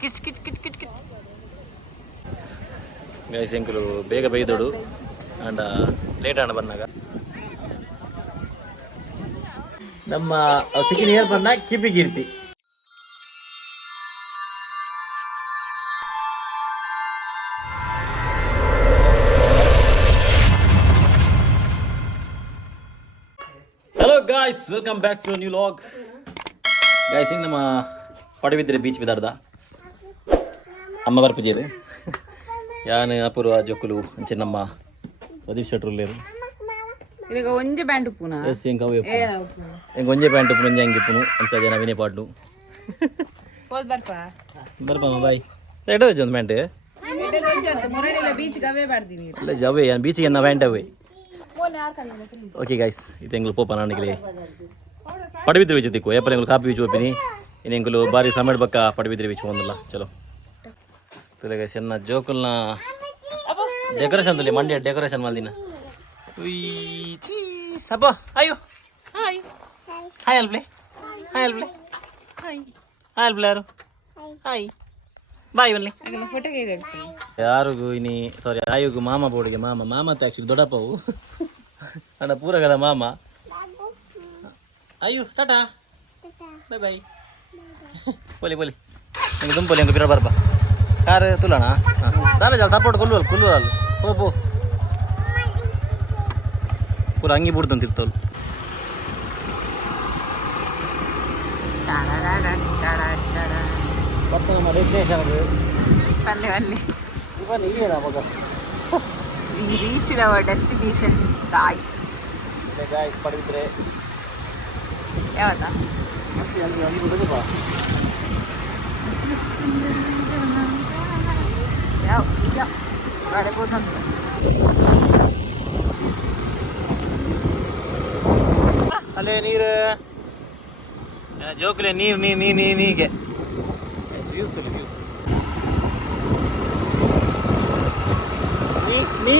ಕಿಚ್ ಕಿಚ್ ಕಿಚ್ ಕಿಚ್ ಕಿಚ್ guys ಎಂಕುಲು ಬೇಗ ಬೈದೋಡು ಅಂಡ late ಆಣ ಬಂದಾಗ ನಮ್ಮ ಸಿಕ್ಕಿನ ಏರ್ ಬಂದ ಕಿಪಿಗಿರ್ತಿ hello guys welcome back to new vlog guys ಹಿಂಗೆ ನಮ್ಮ ಪಡಬಿದ್ರೆ ಬೀಚ್ ಬಿದ್ದಾಡ್ದ ಅಮ್ಮ ಬರ್ಪಿದ್ದೀರಿ ಯಾನ್ ಅಪೂರ್ವ ಜೊಕ್ಕಲು ನಮ್ಮ ಪ್ರದೀಪ್ ಶೆಟ್ರು ಲೇರು ಈಗ ಒಂಜೆ ಪ್ಯಾಂಟ್ ಉಪ್ಪುನ ಎಸ್ ಹೆಂಗೆ ಅವು ಹೆಂಗೆ ಒಂಜೆ ಪ್ಯಾಂಟ್ ಉಪ್ಪು ಒಂಜೆ ಹಂಗೆ ಇಪ್ಪುನು ಅಂಚ ಜನ ವಿನೇ ಪಾಡ್ಲು ಹೋದ್ ಬರ್ಪಾ ಬರ್ಪಮ್ಮ ಬಾಯ್ ಎಡೋ ಒಂದು ಪ್ಯಾಂಟ್ ಮುರಡಿಲ್ಲ ಬೀಚ್ಗೆ ಅವೇ ಬಾಡ್ತೀನಿ ಇಲ್ಲ ಜವೇ ಏನು ಬೀಚಿಗೆ என்ன ಪ್ಯಾಂಟ್ ಅವೇ ಓಕೆ ಗಾಯ್ಸ್ ಇದು ಎಂಗ್ಳು ಪೋಪ ನಾನಿಗೆ ಪಡಬಿದ್ರೆ ಬೀಚ್ ತಿಕ್ಕು ಏಪರ್ ಎಂಗ್ಳು ಕಾಪಿ ಬೀಚ್ ಹೋಗ್ತೀನಿ ಇನ್ನು ಎಂಗ್ಳು ಬಾರಿ ಸಮಯ ಬಕ್ಕ ಪಡಬಿದ್ರೆ ಬೀಚ್ ಒಂದಲ್ಲ ಚಲೋ ತುಲೆ ಗೈಸ್ ಎನ್ನ ಜೋಕುಲ್ನ ಡೆಕೋರೇಷನ್ ತುಲಿ ಮಂಡ್ಯ ಡೆಕೋರೇಷನ್ ಮಲ್ದಿನ ಅಪ್ಪ ಅಯ್ಯೋ ಹಾಯ್ ಹಾಯ್ ಅಲ್ಪ್ಲೆ ಹಾಯ್ ಅಲ್ಪ್ಲೆ ಹಾಯ್ ಹಾಯ್ ಅಲ್ಪ್ಲೆ ಯಾರು ಹಾಯ್ ಬಾಯ್ ಬನ್ನಿ ಫೋಟೋಗೆ ಯಾರಿಗೂ ಇನಿ ಸಾರಿ ಆಯುಗೂ ಮಾಮ ಬೋಡಿಗೆ ಮಾಮ ಆ್ಯಕ್ಚುಲಿ ದೊಡ್ಡಪ್ಪವು ಅಣ್ಣ ಪೂರಗದ ಮಾಮ ಅಯ್ಯೋ ಟಾಟಾ ಬಾಯ್ ಬಾಯ್ ಪೊಲಿ ಪೊಲಿ ನಂಗೆ ದುಂಪೊಲಿ ಹಂಗೆ ಬಿರ ಬರ್ಬಾ ಕಾರ್ ತುಲಣ ಹಾಂ ದಾರ ಜಾಲ ತಪ್ಪೋಡು ಕೊಲ್ಲು ಅಲ್ಲ ಪೋ ಪೂರ ಹಂಗೆ ಬಿಡ್ದಂತಿರ್ತವಲ್ಲ ಮತ್ತೆ ನಮ್ಮ ಡೆಸ್ಟಿನೇಷನ್ ಪಲ್ಲೆ ಪಲ್ಲೆ ಇವನ್ ಇಲ್ಲೇನಾ ಮಗ we reached our destination guys guys Padubidri ಯಾವತ್ತಾ ಮತ್ತೆ ಅಲ್ಲಿ ಬಿಡೋದು ಬಾ ಯಾವ ಈಗ ಗಾಡಿ ಹೋದಂತ ಅಲ್ಲೇ ನೀರು ಜೋಕಲೆ ನೀರಿಗೆ ವ್ಯೂಸ್ ತುಲಿ ವ್ಯೂ ನೀ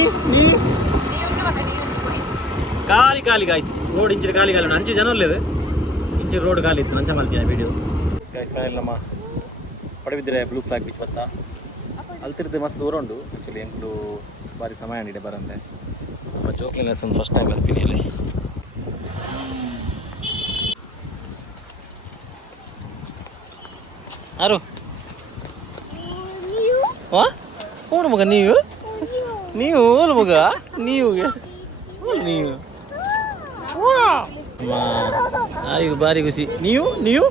ಖಾಲಿ ಗಾಯ್ಸ್ ರೋಡ್ ಇಂಚು ಖಾಲಿ ಅಂಚು ಜನ ಅಲ್ಲೇ ಇಂಚು ರೋಡ್ ಖಾಲಿ ಇತ್ತು ನಂಚ ಮಾಡ್ತೀನಿ ವಿಡಿಯೋ ಗಾಯ್ಸ್ ಫೈನಲ್ ನಮ್ಮ ಪಡಬಿದ್ರೆ ಬ್ಲೂ ಫ್ಲಾಗ್ ಬೀಚ್ ಬತ್ತ ಅಲ್ತಿರ್ದು ಮಸ್ತ್ ದೂರ ಉಂಟು ಆ್ಯಕ್ಚುಲಿ ಎಂಟು ಬಾರಿ ಸಮಯ ನೀಡೆ ಬರಂತೆ ಜೋಕ್ಲಿನೆಸ್ ಒಂದು ಫಸ್ಟ್ ಟೈಮ್ ಬರ್ತೀನಿ ಅಲ್ಲಿ ಯಾರು ಹಾಂ ಓಡು ಮಗ ನೀವು ಓಲು ಮಗ ನೀವು ಈಗ ಬಾರಿ ಖುಷಿ ನೀವು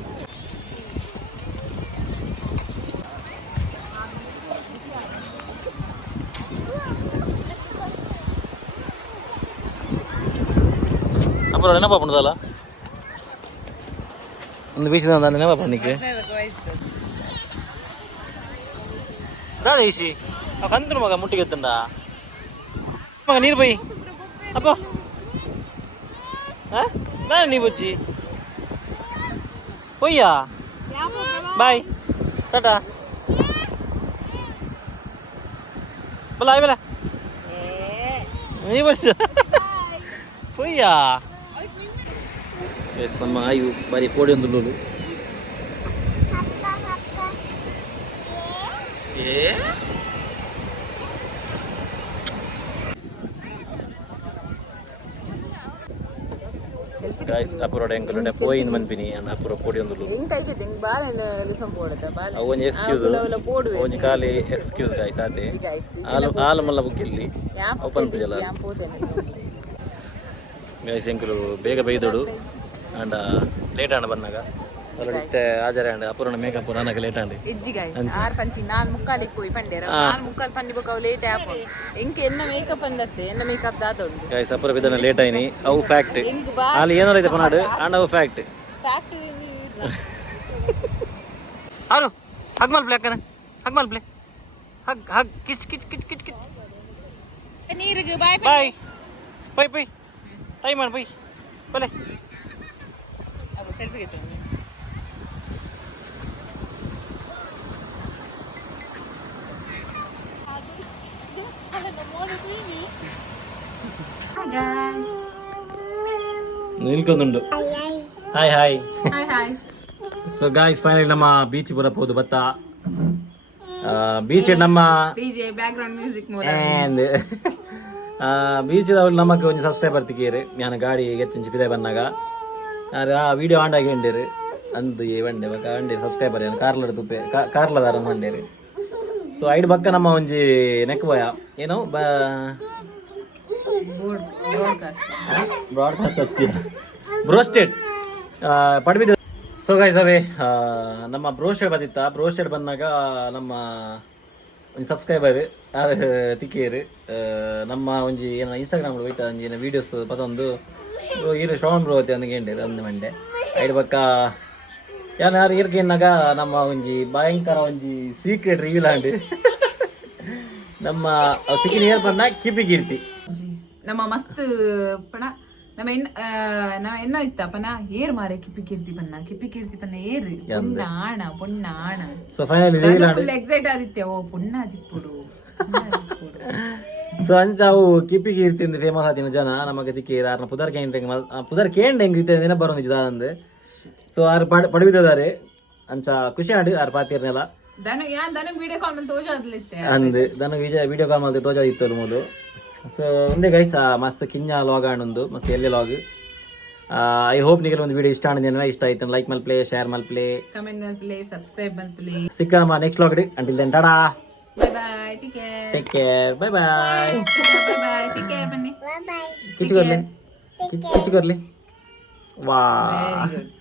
அப்புறம் என்ன பண்ணுறதால இந்த பீச் தான் வந்தா என்ன பண்ணிக்கு ಅದಾದ ಈಸಿ ಅವ್ ಕಂತನು ಮಗ ಮುಟ್ಟಿಗೆ ಎತ್ತಂಡ ಮಗ ನೀರು ಬೈ ಅಪ್ಪ ನಾನು ನೀ ಬಚ್ಚಿ ಒಯ್ಯಾ ಬಾಯ್ ಟಾಟಾ ಬಲ ಆಯ್ ಬಲ ನೀ ಬಚ್ಚ ಒಯ್ಯಾ ಎಸ್ ನಮ್ಮ ಆಯು ಬಾರಿ ಕೋಡಿ ಒಂದು ಲೋಲು guys apuro dengkulu poin manpini and apuro podi ondulu ಇಂತೈತೆ ತಿಂಗ್ ಬಾಲೆನ ಲಿಸಂ ಪೋಡತ ಬಾಲೆ ಅವನ್ excuse ಅವನ್ ಖಾಲಿ excuse guys ಆತೆ ಆಲ ಮಲ್ಲ ಬುಕ್ಕಿಲ್ಲಿ ಓಪನ್ ಪೂಜಲ guys ಎಂಕಲು ಬೇಗ ಬೈದೋಡು ಅಂಡ ಲೇಟ್ ಆಣ ಬಂದಾಗ ಹೊರಡಿತ್ತೆ ಆಜಾರೆ ಅಂಡ ಅಪೂರ್ಣ ಮೇಕಪ್ ನನಗೆ ಲೇಟ್ ಆಂಡಿ ಇಜ್ಜಿ ಗೈಸ್ 6:4 ಮುಕ್ಕಾಲಿಗೆ ಹೋಗಿ ಬಂದೇರ 4:45 ಪನ್ನಿ ಬಕವ ಲೇಟ್ ಆಪ ಎಂಕೆ ಎನ್ನ ಮೇಕಪ್ ಅಂದತ್ತೆ ಎನ್ನ ಮೇಕಪ್ ದಾದೊಂಡು ಗೈಸ್ ಅಪೂರ್ಣ ಬಿದನ ಲೇಟ್ ಆಯ್ನಿ ಅವು ಫ್ಯಾಕ್ಟ್ ಅಲ್ಲಿ ಏನೋ ಐತೆ ಪನಾಡು ಅಂಡ ಅವು ಫ್ಯಾಕ್ಟ್ ನೀ ಆರು ಹಗ್ ಮಲ್ ಬ್ಲಾಕ್ ಹಗ್ ಮಲ್ ಬ್ಲೇ ಹಗ್ ಕಿಚ್ ಕಿಚ್ ಕಿಚ್ ಕಿಚ್ ಕಿಚ್ ನೀರಿಗೆ ಬಾಯ್ ಬೈ ಟೈಮ್ ಮಾಡಿ ಬೈ ಬಲೆ ಅವು ಸೆಲ್ಫಿ ಗೆ നിൽക്കുന്നുണ്ട് hi hi hi hi so guys finally ನಮ್ಮ ಬೀಚ್ ಬರಪ್ ಹೋದು ಬತ್ತ ಬೀಚ್ ನಮ್ಮ ಡಿಜೆ ಬ್ಯಾಕ್ಗ್ರೌಂಡ್ ಮ್ಯೂಸಿಕ್ ಮೂರ ಬೀಚ್ ಅವ್ರು ನಮಗೆ ಒಂದು ಸಬ್ಸ್ಕ್ರೈಬರ್ ತಿಕ್ಕೇರು ನಾನು ಗಾಡಿ ಎತ್ತಿನ ಚಿಕ್ಕಿದೆ ಬಂದಾಗ ಆ ವಿಡಿಯೋ ಆಂಡಾಗಿ ಹಿಂಡೇರು ಅಂದು ಬಂಡೆ ಬಕ್ಕ ಅಂಡೆ ಸಬ್ಸ್ಕ್ರೈಬರ್ ಏನು ಕಾರ್ಲಡ್ ತುಪ್ಪೆ ಕಾರ್ಲದಾರ ಮಂಡೇರು ಸೊ ಐಡ್ ಬಕ್ಕ ನಮ್ಮ ಒಂಜಿ ನೆಕ್ ಬಯ ಏನೋ ಬ್ರಾಡ್ಕಾಸ್ಟ್ ಬ್ರೋಸ್ಟೆಡ್ ಪಡ್ಬಿದ್ದ. ಸೊ ಗೈಸ್ ಅವೇ ನಮ್ಮ ಬ್ರೋಸ್ಟೆಡ್ ಬಂದಿತ್ತ ಬ್ರೋಸ್ಟೆಡ್ ಬಂದಾಗ ನಮ್ಮ ಒಂದು ಸಬ್ಸ್ಕ್ರೈಬರ್ ತಿಕ್ಕೇರು ನಮ್ಮ ಒಂಜಿ ಏನೋ ಇನ್ಸ್ಟಾಗ್ರಾಮ್ ಹೋಯ್ತ ಒಂಜಿ ಏನೋ ವೀಡಿಯೋಸ್ ಪದೊಂದು ಹೀರೋ ಶ್ರವಣ್ ಬ್ರೋ ಅಂದ್ ಗೇಂಡೇರು ಅಂದು ಮಂಡೆ ಐಡ್ ಬಕ್ಕ ಯಾರು ಇರ್ಗೇನಾಗ ನಮ್ಮ ಒಂಜಿ ಭಯಂಕರ ಒಂಜಿ ಸೀಕ್ರೆಟ್ ರಿವೀಲ್ ಆಂಡ್ ನಮ್ಮ ಸಿಕ್ಕಿನ ಏರ್ ಬಂದ ಕಿಪಿ ಕೀರ್ತಿ ನಮ್ಮ ಮಸ್ತ್ ಪಣ ನಮ್ಮ ಎನ್ನ ಇತ್ತಪ್ಪನ ಏರ್ ಮಾರೆ ಕಿಪ್ಪಿ ಕೀರ್ತಿ ಪನ್ನ ಏರ್ ಪೊಣ್ಣ ಆಣ so finally reveal and full excite ಆದಿತ್ಯ ಓ ಪೊಣ್ಣ ಆದಿಪ್ಪುಡು ಸೊ ಅಂಚ ಅವು ಕಿಪಿ ಕೀರ್ತಿ ಫೇಮಸ್ ಆದಿನ ಜನ ನಮಗೆ ತಿಕ್ಕೇರು ಆರ್ನ ಪುದರ್ ಕೇಂಡ್ ಹೆಂಗ್ ದಿನ ಬರೋದು ಅಂದ್ ಸೊ ಆರು ಪಡವಿದ್ದಾರೆ ಅಂಚ ಖುಷಿ ಆಂಡ್ ಆರು ಪಾತಿರ್ನೆಲ್ಲ ವಿಡಿಯೋ ಕಾಲ್ ಮೇಲೆ ತೋಜಾದ್ಲಿತ್ತೆ ಅಂದ್ ದನ ವಿಡಿಯೋ ಕಾಲ್ ಮಾಡ್ದೆ ತೋಜಾ ಇತ್ತು ಮೊದಲು. ಸೊ ಒಂದೇ ಗೈಸ್ ಮಸ್ತ್ ಕಿಂಜ ಲಾಗ್ ಆಂಡ್ ಮಸ್ತ್ ಎಲ್ಲೇ ಲಾಗ್ ಐ ಹೋಪ್ ನಿಮಗೆ ಒಂದು ವಿಡಿಯೋ ಇಷ್ಟ ಆಂಡ್ ಇಷ್ಟ ಆಯ್ತು ಲೈಕ್ ಮಲ್ ಪ್ಲೇ ಶೇರ್ ಮಲ್ ಪ್ಲೇ ಕಮೆಂಟ್ ಮಲ್ ಪ್ಲೇ ಸಬ್ಸ್ಕ್ರೈಬ್ ಮಲ್ ಪ್ಲೇ ಸಿಕ್ಕ ನಮ್ಮ next vlog until then tada bye bye take care bye bye take care ಬನ್ನಿ ಕಿಚ್ಚು ಕೊರ್ಲಿ ವಾ ವೆರಿ ಗುಡ್